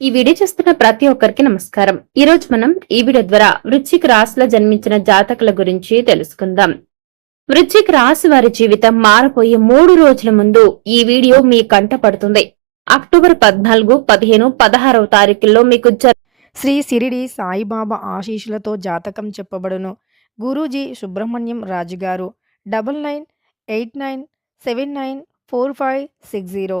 ఈ వీడియో చూస్తున్న ప్రతి ఒక్కరికి నమస్కారం. ఈ రోజు మనం ఈ వీడియో ద్వారా వృశ్చిక రాశిలో జన్మించిన జాతకుల గురించి తెలుసుకుందాం. వృశ్చిక రాశి వారి జీవితం మారపోయే మూడు రోజుల ముందు ఈ వీడియో మీ కంట పడుతుంది. అక్టోబర్ పద్నాలుగు పదిహేను పదహారవ తారీఖుల్లో మీకు శ్రీ సిరిడి సాయిబాబా ఆశీషులతో జాతకం చెప్పబడును. గురూజీ సుబ్రహ్మణ్యం రాజు గారు double nine eight nine seven nine four five six zero.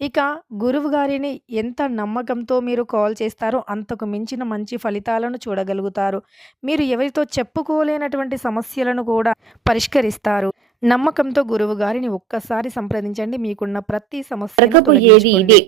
ఇక గురువు గారిని ఎంత నమ్మకంతో మీరు కాల్ చేస్తారో అంతకు మించిన మంచి ఫలితాలను చూడగలుగుతారు. మీరు ఎవరితో చెప్పుకోలేనటువంటి సమస్యలను కూడా పరిష్కరిస్తారు. నమ్మకంతో గురువు గారిని ఒక్కసారి సంప్రదించండి. మీకున్న ప్రతి సమస్య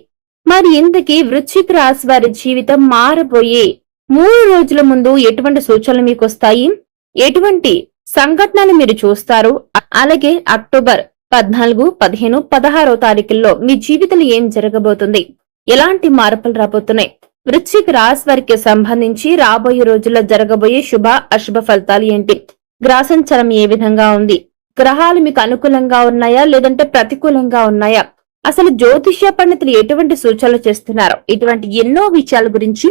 మరి ఇంతకీ వృశ్చిక రాశి వారి జీవితం మారబోయే మూడు రోజుల ముందు ఎటువంటి సూచనలు మీకు వస్తాయి ఎటువంటి సంఘటనలు మీరు చూస్తారు? అలాగే అక్టోబర్ పద్నాలుగు పదిహేను పదహారో తారీఖుల్లో మీ జీవితంలో ఏం జరగబోతుంది? ఎలాంటి మార్పులు రాబోతున్నాయి? వృశ్చిక రాశి వారికి సంబంధించి రాబోయే రోజుల్లో జరగబోయే శుభ అశుభ ఫలితాలు ఏంటి? గ్రాసంచరం ఏ విధంగా ఉంది? గ్రహాలు మీకు అనుకూలంగా ఉన్నాయా? లేదంటే ప్రతికూలంగా ఉన్నాయా? అసలు జ్యోతిష్య పండితులు ఎటువంటి సూచనలు చేస్తున్నారు ఇటువంటి ఎన్నో విషయాల గురించి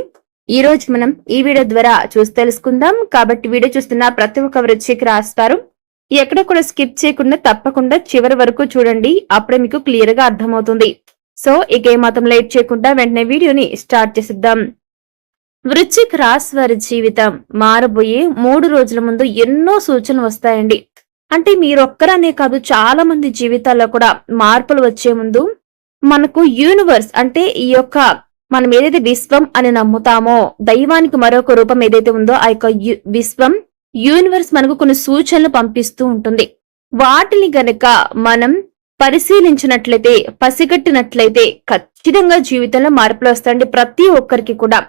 ఈ రోజు మనం ఈ వీడియో ద్వారా చూసి తెలుసుకుందాం. కాబట్టి వీడియో చూస్తున్న ప్రతి ఒక్క వృశ్చిక రాస్తారు ఎక్కడ కూడా స్కిప్ చేయకుండా తప్పకుండా చివరి వరకు చూడండి. అప్పుడే మీకు క్లియర్గా అర్థమవుతుంది. సో ఇక ఏమాత్రం లేట్ చేయకుండా వెంటనే వీడియోని స్టార్ట్ చేసిద్దాం. వృశ్చిక రాశి వారి జీవితం మారబోయే మూడు రోజుల ముందు ఎన్నో సూచనలు వస్తాయండి. అంటే మీరొక్కరనే కాదు చాలా మంది జీవితాల్లో కూడా మార్పులు వచ్చే ముందు మనకు యూనివర్స్ అంటే ఈ యొక్క మనం ఏదైతే విశ్వం అని నమ్ముతామో దైవానికి మరొక రూపం ఏదైతే ఉందో ఆ యొక్క విశ్వం యూనివర్స్ మనకు కొన్ని సూచనలు పంపిస్తూ ఉంటుంది. వాటిని గనక మనం పరిశీలించినట్లయితే పసిగట్టినట్లయితే ఖచ్చితంగా జీవితంలో మార్పులు వస్తాయండి ప్రతి ఒక్కరికి కూడా.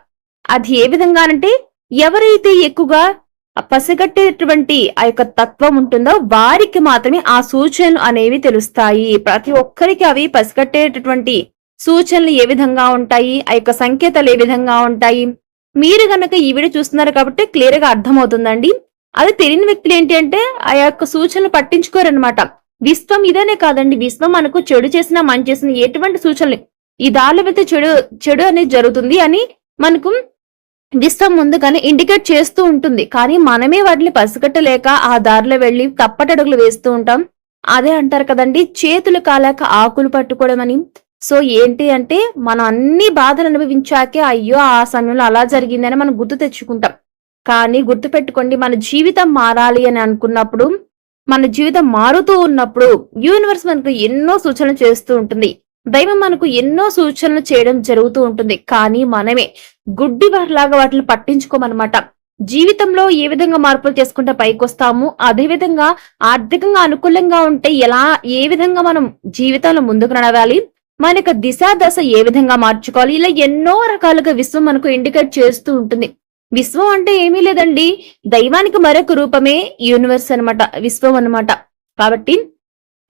అది ఏ విధంగానంటే ఎవరైతే ఎక్కువగా పసిగట్టేటువంటి ఆ యొక్క తత్వం ఉంటుందో వారికి మాత్రమే ఆ సూచనలు అనేవి తెలుస్తాయి. ప్రతి ఒక్కరికి అవి పసిగట్టేటటువంటి సూచనలు ఏ విధంగా ఉంటాయి ఆ యొక్క సంకేతాలు ఏ విధంగా ఉంటాయి మీరు గనక ఈ వీడియో చూస్తున్నారు కాబట్టి క్లియర్గా అర్థమవుతుందండి. అది తెలియని వ్యక్తులు ఏంటి అంటే ఆ యొక్క సూచనలు పట్టించుకోరనమాట విశ్వం ఇదనే కాదండి. విశ్వం మనకు చెడు చేసినా మంచి చేసిన ఎటువంటి సూచనలు ఈ దారిలో వెళ్తే చెడు చెడు అనేది జరుగుతుంది అని మనకు విశ్వం ముందుగానే ఇండికేట్ చేస్తూ ఉంటుంది. కానీ మనమే వాటిని పసిగట్టలేక ఆ దారిలో వెళ్ళి తప్పటడుగులు వేస్తూ ఉంటాం. అదే అంటారు కదండి చేతులు కాలాక ఆకులు పట్టుకోవడం అని. సో ఏంటి అంటే మనం అన్ని బాధలు అనుభవించాకే అయ్యో ఆ సమయంలో అలా జరిగిందని మనం గుర్తు తెచ్చుకుంటాం. కానీ గుర్తు పెట్టుకోండి మన జీవితం మారాలి అని అనుకున్నప్పుడు మన జీవితం మారుతూ ఉన్నప్పుడు యూనివర్స్ మనకు ఎన్నో సూచనలు చేస్తూ ఉంటుంది. దైవం మనకు ఎన్నో సూచనలు చేయడం జరుగుతూ ఉంటుంది. కానీ మనమే గుడ్డి వారిలాగా వాటిని పట్టించుకోమన్నమాట. జీవితంలో ఏ విధంగా మార్పులు చేసుకుంటే పైకి వస్తాము అదే విధంగా ఆర్థికంగా అనుకూలంగా ఉంటే ఎలా ఏ విధంగా మనం జీవితంలో ముందుకు నడవాలి మన యొక్క దిశ దశ ఏ విధంగా మార్చుకోవాలి ఇలా ఎన్నో రకాలుగా విశ్వం మనకు ఇండికేట్ చేస్తూ ఉంటుంది. విశ్వం అంటే ఏమీ లేదండి. దైవానికి మరొక రూపమే యూనివర్స్ అన్నమాట. విశ్వం అనమాట కాబట్టి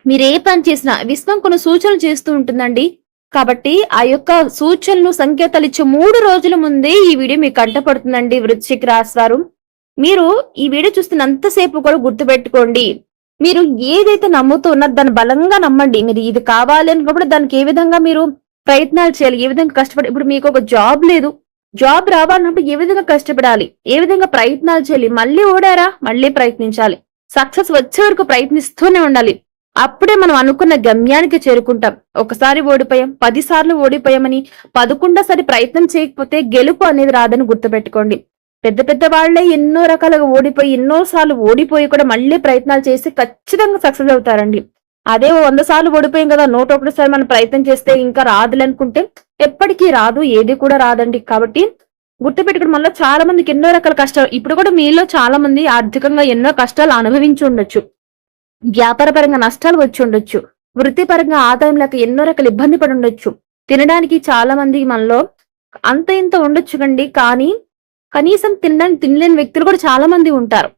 మీరు ఏ పని చేసినా విశ్వం కొన్ని సూచనలు చేస్తూ ఉంటుందండి. కాబట్టి ఆ యొక్క సూచనలు సంకేతాలు ఇచ్చే మూడు రోజుల ముందే ఈ వీడియో మీకు కంటపడుతుందండి వృశ్చిక రాశివారు మీరు ఈ వీడియో చూస్తున్నంతసేపు కూడా గుర్తుపెట్టుకోండి. మీరు ఏదైతే నమ్ముతూ ఉన్నారో దాన్ని బలంగా నమ్మండి. మీరు ఇది కావాలి అనుకున్నప్పుడు దానికి ఏ విధంగా మీరు ప్రయత్నాలు చేయాలి ఏ విధంగా కష్టపడి ఇప్పుడు మీకు ఒక జాబ్ లేదు. జాబ్ రావాలన్నప్పుడు ఏ విధంగా కష్టపడాలి? ఏ విధంగా ప్రయత్నాలు చేయాలి? మళ్ళీ ఓడారా? మళ్ళీ ప్రయత్నించాలి. సక్సెస్ వచ్చే వరకు ప్రయత్నిస్తూనే ఉండాలి. అప్పుడే మనం అనుకున్న గమ్యానికి చేరుకుంటాం. ఒకసారి ఓడిపోయాం పది సార్లు ఓడిపోయామని పదకొండోసారి ప్రయత్నం చేయకపోతే గెలుపు అనేది రాదని గుర్తుపెట్టుకోండి. పెద్ద పెద్ద వాళ్ళే ఎన్నో రకాలుగా ఓడిపోయి ఎన్నో సార్లు ఓడిపోయి కూడా మళ్ళీ ప్రయత్నాలు చేసి ఖచ్చితంగా సక్సెస్ అవుతారండి. అదే వంద సార్లు ఓడిపోయాం కదా నూట ఒకటిసారి మనం ప్రయత్నం చేస్తే ఇంకా రాదులే అనుకుంటే ఎప్పటికీ రాదు ఏది కూడా రాదండి. కాబట్టి గుర్తుపెట్టుకుని మనలో చాలా మందికి ఎన్నో రకాల కష్టాలు ఇప్పుడు కూడా మీలో చాలా మంది ఆర్థికంగా ఎన్నో కష్టాలు అనుభవించి ఉండొచ్చు. వ్యాపారపరంగా నష్టాలు వచ్చి ఉండొచ్చు. వృత్తిపరంగా ఆదాయం లేక ఎన్నో రకాల ఇబ్బంది పడి ఉండొచ్చు. తినడానికి చాలా మంది మనలో అంత ఇంత ఉండొచ్చు కండి కానీ కనీసం తినడానికి తినలేని వ్యక్తులు కూడా చాలా మంది ఉంటారు.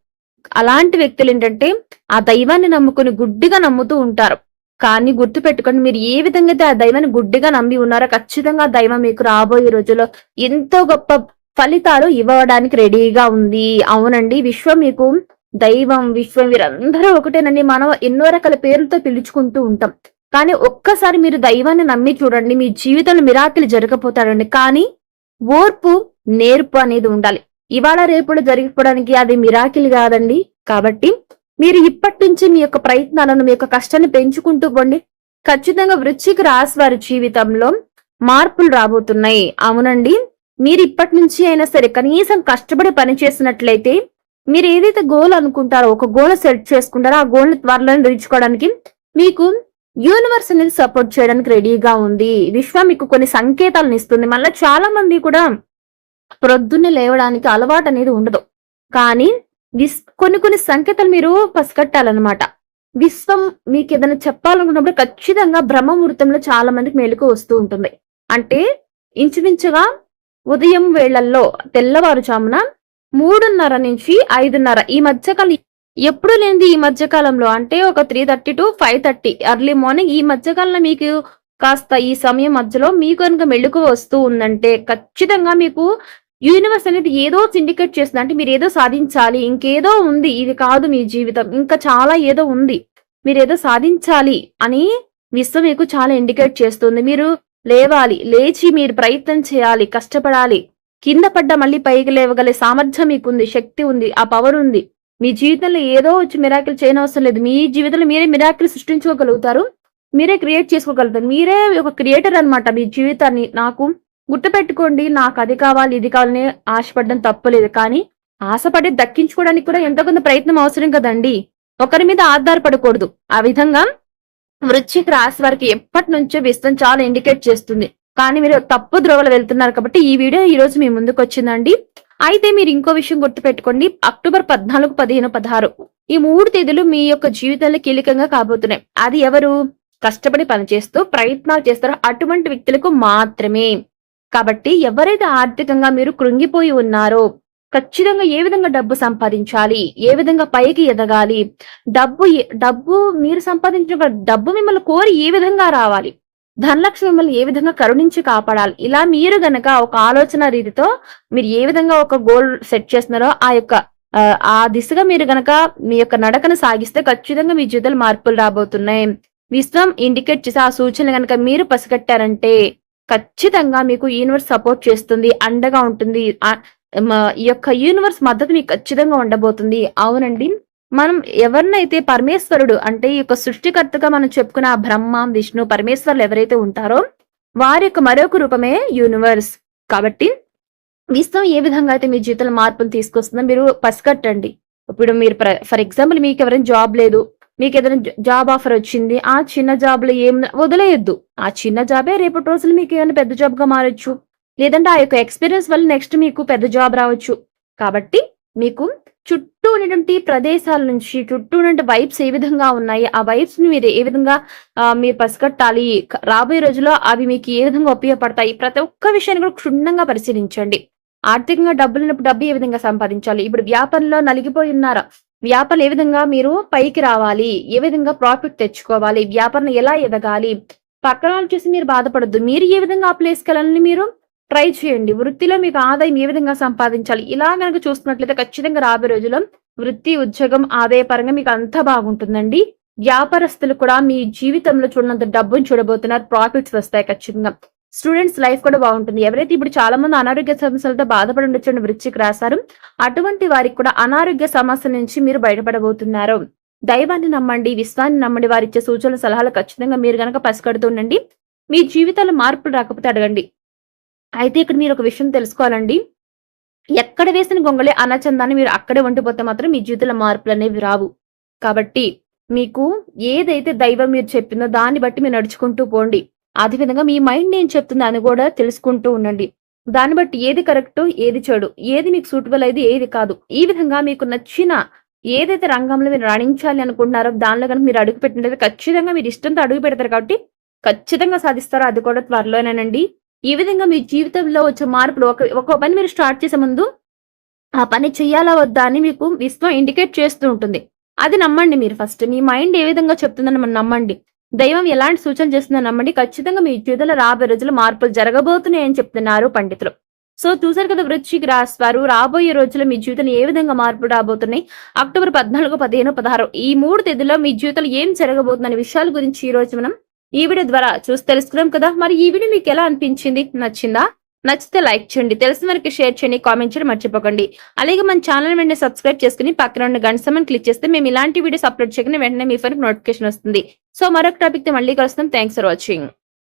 అలాంటి వ్యక్తులు ఏంటంటే ఆ దైవాన్ని నమ్ముకుని గుడ్డిగా నమ్ముతూ ఉంటారు. కానీ గుర్తు పెట్టుకోండి మీరు ఏ విధంగా అయితే ఆ దైవాన్ని గుడ్డిగా నమ్మి ఉన్నారో ఖచ్చితంగా ఆ దైవం మీకు రాబోయే రోజుల్లో ఎంతో గొప్ప ఫలితాలు ఇవ్వడానికి రెడీగా ఉంది. అవునండి విశ్వం మీకు దైవం విశ్వం వీరందరూ ఒకటేనండి. మనం ఎన్నో రకాల పేర్లతో పిలుచుకుంటూ ఉంటాం. కానీ ఒక్కసారి మీరు దైవాన్ని నమ్మి చూడండి మీ జీవితంలో మిరాకిలు జరగపోతాడండి కానీ ఓర్పు నేర్పు అనేది ఉండాలి. ఇవాళ రేపుడు జరిగిపోవడానికి అది మిరాకిల్ కాదండి. కాబట్టి మీరు ఇప్పటి నుంచి మీ యొక్క ప్రయత్నాలను మీ యొక్క కష్టాన్ని పెంచుకుంటూ పోండి. ఖచ్చితంగా వృశ్చిక రాశి వారి జీవితంలో మార్పులు రాబోతున్నాయి. అవునండి. మీరు ఇప్పటి నుంచి అయినా సరే కనీసం కష్టపడి పని చేసినట్లయితే మీరు ఏదైతే గోల్ అనుకుంటారో ఒక గోల్ సెట్ చేసుకుంటారో ఆ గోల్ని త్వరలో రీచుకోవడానికి మీకు యూనివర్స్ అనేది సపోర్ట్ చేయడానికి రెడీగా ఉంది. విశ్వం మీకు కొన్ని సంకేతాలను ఇస్తుంది. మళ్ళీ చాలా మంది కూడా ప్రొద్దున్నే లేవడానికి అలవాటు అనేది ఉండదు. కానీ విస్ కొన్ని కొన్ని సంకేతాలు మీరు పసిగట్టాలన్నమాట. విశ్వం మీకు ఏదైనా చెప్పాలనుకున్నప్పుడు ఖచ్చితంగా బ్రహ్మముహూర్తంలో చాలా మందికి మెలకు వస్తూ ఉంటుంది. అంటే ఇంచుమించుగా ఉదయం వేళల్లో తెల్లవారుజామున మూడున్నర నుంచి ఐదున్నర ఈ మధ్యకాలం ఎప్పుడు లేనిది ఈ మధ్యకాలంలో? అంటే ఒక three thirty to five thirty early morning ఈ మధ్యకాలంలో మీకు కాస్త ఈ సమయం మధ్యలో మీకు కనుక మెళుకు వస్తూ ఉందంటే ఖచ్చితంగా మీకు యూనివర్స్ అనేది ఏదో సిండికేట్ చేస్తుంది. అంటే మీరు ఏదో సాధించాలి. ఇంకేదో ఉంది. ఇది కాదు మీ జీవితం. ఇంకా చాలా ఏదో ఉంది. మీరు ఏదో సాధించాలి అని విశ్వం మీకు చాలా ఇండికేట్ చేస్తుంది. మీరు లేవాలి. లేచి మీరు ప్రయత్నం చేయాలి. కష్టపడాలి. కింద పడ్డ మళ్ళీ పైకి లేవగలే సామర్థ్యం మీకుంది. శక్తి ఉంది. ఆ పవర్ ఉంది. మీ జీవితంలో ఏదో వచ్చి మిరాకిల్ చేయనవసరం లేదు. మీ జీవితంలో మీరే మిరాకిల్ సృష్టించుకోగలుగుతారు. మీరే క్రియేట్ చేసుకోగలుగుతారు. మీరే ఒక క్రియేటర్ అనమాట మీ జీవితాన్ని. నాకు గుర్తుపెట్టుకోండి నాకు అది కావాలి ఇది కావాలని ఆశపడడం తప్పలేదు. కానీ ఆశపడి దక్కించుకోవడానికి కూడా ఎంతో కొంత ప్రయత్నం అవసరం కదండి. ఒకరి మీద ఆధారపడకూడదు. ఆ విధంగా వృశ్చిక రాశి వారికి ఎప్పటి నుంచో విశ్వం చాలా ఇండికేట్ చేస్తుంది. కానీ మీరు తప్పు ద్రోవలు వెళ్తున్నారు కాబట్టి ఈ వీడియో ఈ రోజు మీ ముందుకు వచ్చిందండి. అయితే మీరు ఇంకో విషయం గుర్తుపెట్టుకోండి. అక్టోబర్ పద్నాలుగు పదిహేను పదహారు ఈ మూడు తేదీలు మీ యొక్క జీవితంలో కీలకంగా కాబోతున్నాయి. అది ఎవరు? కష్టపడి పనిచేస్తూ ప్రయత్నాలు చేస్తారో. అటువంటి వ్యక్తులకు మాత్రమే. కాబట్టి ఎవరైతే ఆర్థికంగా మీరు కృంగిపోయి ఉన్నారో ఖచ్చితంగా ఏ విధంగా డబ్బు సంపాదించాలి? ఏ విధంగా పైకి ఎదగాలి? డబ్బు డబ్బు మీరు సంపాదించిన డబ్బు మిమ్మల్ని కోరి ఏ విధంగా రావాలి? ధనలక్ష్మి మిమ్మల్ని ఏ విధంగా కరుణించి కాపాడాలి? ఇలా మీరు గనక ఒక ఆలోచన రీతితో మీరు ఏ విధంగా ఒక గోల్ సెట్ చేస్తున్నారో ఆ యొక్క ఆ, దిశగా మీరు గనక మీ యొక్క నడకను సాగిస్తే ఖచ్చితంగా మీ జీవితాలు మార్పులు రాబోతున్నాయి. విశ్వం ఇండికేట్ చేసి ఆ సూచనలు గనక మీరు పసిగట్టారంటే ఖచ్చితంగా మీకు యూనివర్స్ సపోర్ట్ చేస్తుంది అండగా ఉంటుంది. ఈ యొక్క యూనివర్స్ మద్దతు మీకు ఖచ్చితంగా ఉండబోతుంది. అవునండి. మనం ఎవరినైతే పరమేశ్వరుడు అంటే ఈ యొక్క సృష్టికర్తగా మనం చెప్పుకున్న బ్రహ్మ విష్ణు పరమేశ్వరులు ఎవరైతే ఉంటారో వారి యొక్క మరొక రూపమే యూనివర్స్ కాబట్టి విశ్వం ఏ విధంగా అయితే మీ జీవితంలో మార్పులు తీసుకొస్తుందో మీరు పసిగట్టండి. ఇప్పుడు మీరు ఫర్ ఎగ్జాంపుల్ మీకు ఎవరైనా జాబ్ లేదు మీకు ఏదైనా జాబ్ ఆఫర్ వచ్చింది ఆ చిన్న జాబ్లో ఏం వదిలేయద్దు. ఆ చిన్న జాబే రేపటి రోజులు మీకు ఏమైనా పెద్ద జాబ్గా మారచ్చు. లేదంటే ఆ యొక్క ఎక్స్పీరియన్స్ వల్ల నెక్స్ట్ మీకు పెద్ద జాబ్ రావచ్చు. కాబట్టి మీకు చుట్టూ ఉన్నటువంటి ప్రదేశాల నుంచి చుట్టూ ఉన్నటువంటి వైబ్స్ ఏ విధంగా ఉన్నాయి ఆ వైబ్స్ని మీరు ఏ విధంగా మీరు పసిగట్టాలి రాబోయే రోజుల్లో అవి మీకు ఏ విధంగా ఉపయోగపడతాయి ప్రతి ఒక్క విషయాన్ని కూడా క్షుణ్ణంగా పరిశీలించండి. ఆర్థికంగా డబ్బులు ఉన్నప్పుడు డబ్బు ఏ విధంగా సంపాదించాలి? ఇప్పుడు వ్యాపారంలో నలిగిపోయి ఉన్నారా? వ్యాపారం ఏ విధంగా మీరు పైకి రావాలి ఏ విధంగా ప్రాఫిట్ తెచ్చుకోవాలి వ్యాపారం ఎలా ఎదగాలి పక్కన వాళ్ళు చూసి మీరు బాధపడద్దు. మీరు ఏ విధంగా ఆ ప్లేస్కి వెళ్ళాలని మీరు ట్రై చేయండి. వృత్తిలో మీకు ఆదాయం ఏ విధంగా సంపాదించాలి ఇలా కనుక చూసుకున్నట్లయితే ఖచ్చితంగా రాబోయే రోజుల్లో వృత్తి ఉద్యోగం ఆదాయ పరంగా మీకు అంతా బాగుంటుందండి. వ్యాపారస్తులు కూడా మీ జీవితంలో చూడనంత డబ్బును చూడబోతున్నారు ప్రాఫిట్స్ వస్తాయి ఖచ్చితంగా. స్టూడెంట్స్ లైఫ్ కూడా బాగుంటుంది. ఎవరైతే ఇప్పుడు చాలా మంది అనారోగ్య సమస్యలతో బాధపడి ఉండొచ్చు వృచ్చికి రాశారు అటువంటి వారికి కూడా అనారోగ్య సమస్య నుంచి మీరు బయటపడబోతున్నారు. దైవాన్ని నమ్మండి విశ్వాన్ని నమ్మండి వారి ఇచ్చే సూచనలు సలహాలు ఖచ్చితంగా మీరు గనక పసిగడుతుండండి మీ జీవితాల్లో మార్పులు రాకపోతే అడగండి. అయితే ఇక్కడ మీరు ఒక విషయం తెలుసుకోవాలండి. ఎక్కడ వేసిన గొంగళి అనచందాన్ని మీరు అక్కడే వండిపోతే మాత్రం మీ జీవితంలో మార్పులు అనేవి రావు. కాబట్టి మీకు ఏదైతే దైవం మీరు చెప్పిందో దాన్ని బట్టి మీరు నడుచుకుంటూ పోండి. అదే విధంగా మీ మైండ్ ఏం చెప్తుందో అని కూడా తెలుసుకుంటూ ఉండండి. దాన్ని బట్టి ఏది కరెక్ట్ ఏది చెడు ఏది మీకు సూటబుల్ అయితే ఏది కాదు. ఈ విధంగా మీకు నచ్చిన ఏదైతే రంగంలో మీరు రాణించాలి అనుకుంటున్నారో దానిలో కనుక మీరు అడుగు పెట్టినట్లయితే ఖచ్చితంగా మీరు ఇష్టంతో అడుగు పెడతారు కాబట్టి ఖచ్చితంగా సాధిస్తారు అది కూడా త్వరలోనేనండి. ఈ విధంగా మీ జీవితంలో వచ్చే మార్పులు ఒక ఒక పని మీరు స్టార్ట్ చేసే ముందు ఆ పని చేయాలా వద్దా అని మీకు విశ్వం ఇండికేట్ చేస్తూ ఉంటుంది. అది నమ్మండి మీరు ఫస్ట్ మీ మైండ్ ఏ విధంగా చెప్తుందని మనం నమ్మండి. దైవం ఎలాంటి సూచనలు చేస్తుందో నమ్మండి. ఖచ్చితంగా మీ జీవితంలో రాబోయే రోజులు మార్పులు జరగబోతున్నాయని చెప్తున్నారు పండితులు. సో చూసారు కదా వృశ్చిక రాశి వారు రాబోయే రోజుల్లో మీ జీవితంలో ఏ విధంగా మార్పులు రాబోతున్నాయి? అక్టోబర్ పద్నాలుగు పదిహేను పదహారు ఈ మూడు తేదీలో మీ జీవితంలో ఏం జరగబోతుందనే విషయాల గురించి ఈ రోజు మనం ఈ వీడియో ద్వారా చూసి తెలుసుకున్నాం కదా. మరి ఈ వీడియో మీకు ఎలా అనిపించింది? నచ్చిందా? నచ్చితే లైక్ చేయండి తెలిసిన వరకు షేర్ చేయండి కామెంట్ చేయడం మర్చిపోకండి. అలాగే మన ఛానల్ వెంటనే సబ్స్క్రైబ్ చేసుకుని పక్కన ఉన్న గంట సమయం క్లిక్ చేస్తే మేము ఇలాంటి వీడియోస్ అప్లోడ్ చేయకుండా వెంటనే మీ ఫోన్కి నోటిఫికేషన్ వస్తుంది. సో మరొక టాపిక్తో మళ్ళీ కలుస్తాం. Thanks for watching.